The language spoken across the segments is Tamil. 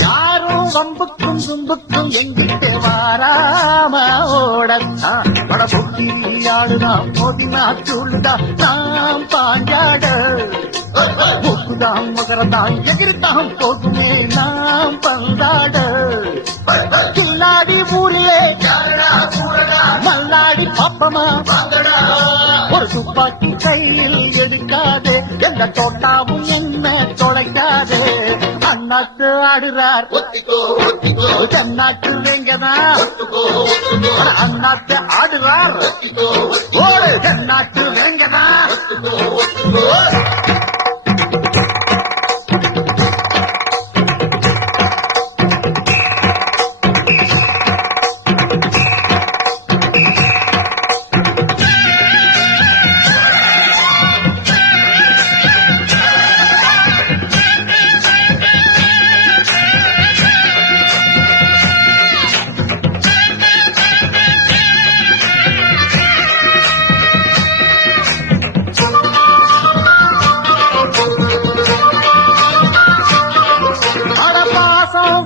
யாரும் வம்புக்கும் தும்புக்கும் எங்கிட்ட வாராம ஓடத்தான் படபொட்டி ஆடுதான் மோதினா சூழுதான் நாம் பாஞ்சாட மூக்குதான் மகரதான் எகிரித்தான் போகுமே நாம் பந்தாட கில்லாடி ஊரிலே மல்லாடி பாப்பமா ஒரு துப்பாக்கி கையில் எடுக்காது எந்த தோட்டாவும் என்ன தொலைக்காது அண்ணாத்து ஆடுறார் தென்னாட்டு வேங்கதான் அண்ணாத்து ஆடுறார் ஓடு தென்னாட்டு வேங்கதான்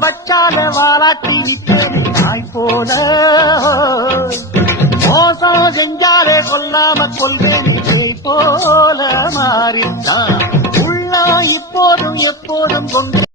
வச்சால வாலாட்டி தாய் போல மோசம் செஞ்சாலே கொல்லாம கொள்வேன் போல மாறித்தான் உள்ள இப்போதும் எப்போதும் கொண்டு